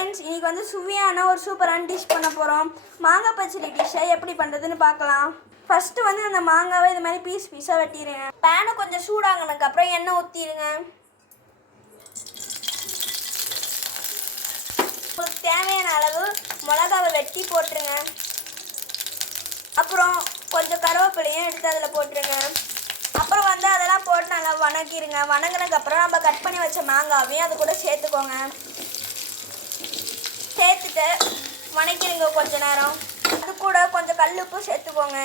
Friends, இன்னைக்கு வந்து சுவையான ஒரு சூப்பரான டிஷ் பண்ண போகிறோம். மாங்காய் பச்சடி டிஷ்ஷை எப்படி பண்ணுறதுன்னு பார்க்கலாம். ஃபஸ்ட்டு வந்து அந்த மாங்காவை இது மாதிரி பீஸாக வெட்டிடுங்க. பேனை கொஞ்சம் சூடாகினதுக்கப்புறம் எண்ணெய் ஊற்றிடுங்க. உங்களுக்கு தேவையான அளவு மிளகாவை வெட்டி போட்டுருங்க. அப்புறம் கொஞ்சம் கருவேப்பிலையும் எடுத்து அதில் போட்டுருங்க. அப்புறம் வந்து அதெல்லாம் போட்டு நல்லா வணக்கிடுங்க. வணங்கினதுக்கப்புறம் நம்ம கட் பண்ணி வச்ச மாங்காவையும் அது கூட சேர்த்துக்கோங்க. சேர்த்துட்டு வணக்கிடுங்க கொஞ்ச நேரம். அது கூட கொஞ்சம் கல்லுப்பு சேர்த்துக்கோங்க.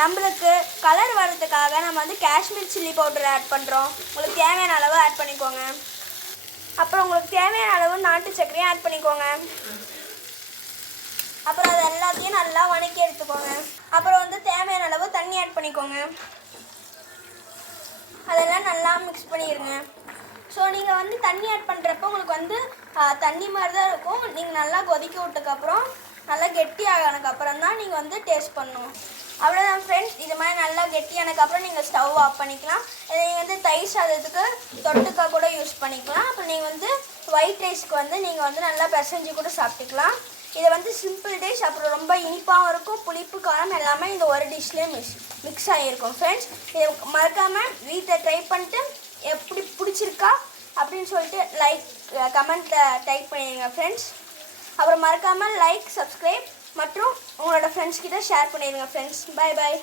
நம்மளுக்கு கலர் வர்றதுக்காக நம்ம வந்து காஷ்மீர் சில்லி பவுடர் ஆட் பண்ணுறோம். உங்களுக்கு தேவையான அளவு ஆட் பண்ணிக்கோங்க. அப்புறம் உங்களுக்கு தேவையான அளவு நாட்டு சர்க்கரையும் ஆட் பண்ணிக்கோங்க. அப்புறம் அது எல்லாத்தையும் நல்லா வணக்கி எடுத்துக்கோங்க. அப்புறம் வந்து தேவையான அளவு தண்ணி ஆட் பண்ணிக்கோங்க. அதெல்லாம் நல்லா மிக்ஸ் பண்ணிடுங்க. ஸோ நீங்கள் வந்து தண்ணி ஆட் பண்ணுறப்போ உங்களுக்கு வந்து தண்ணி மாதிரி தான் இருக்கும். நீங்கள் நல்லா கொதிக்க விட்டதுக்கப்புறம் நல்லா கெட்டி ஆனதுக்கப்புறம் தான் நீங்கள் வந்து டேஸ்ட் பண்ணணும். அவ்வளோதான் ஃப்ரெண்ட்ஸ். இது மாதிரி நல்லா கெட்டியானதுக்கப்புறம் நீங்கள் ஸ்டவ் ஆஃப் பண்ணிக்கலாம். இதை நீங்கள் வந்து தயிர் சாதத்துக்கு தொட்டுக்க கூட யூஸ் பண்ணிக்கலாம். அப்புறம் நீங்கள் வந்து ஒயிட் ரைஸ்க்கு வந்து நீங்கள் வந்து நல்லா பிசைஞ்சு கூட சாப்பிட்டுக்கலாம். இதை வந்து சிம்பிள் டிஷ். அப்புறம் ரொம்ப இனிப்பாகவும் இருக்கும். புளிப்பு காரம் எல்லாமே இந்த ஒரு டிஷ்லேயே மிக்ஸ் ஆகியிருக்கும் ஃப்ரெண்ட்ஸ். இதை மறக்காமல் வீட்டில் ட்ரை பண்ணிட்டு எப்படி பிடிச்சிருக்கா அப்படின்னு சொல்லிட்டு லைக் கமெண்ட்டில் டைப் பண்ணிடுங்க ஃப்ரெண்ட்ஸ். அப்புறம் மறக்காமல் லைக், சப்ஸ்கிரைப் மற்றும் உங்களோட ஃப்ரெண்ட்ஸ்கிட்ட ஷேர் பண்ணிடுங்க ஃப்ரெண்ட்ஸ். Bye bye.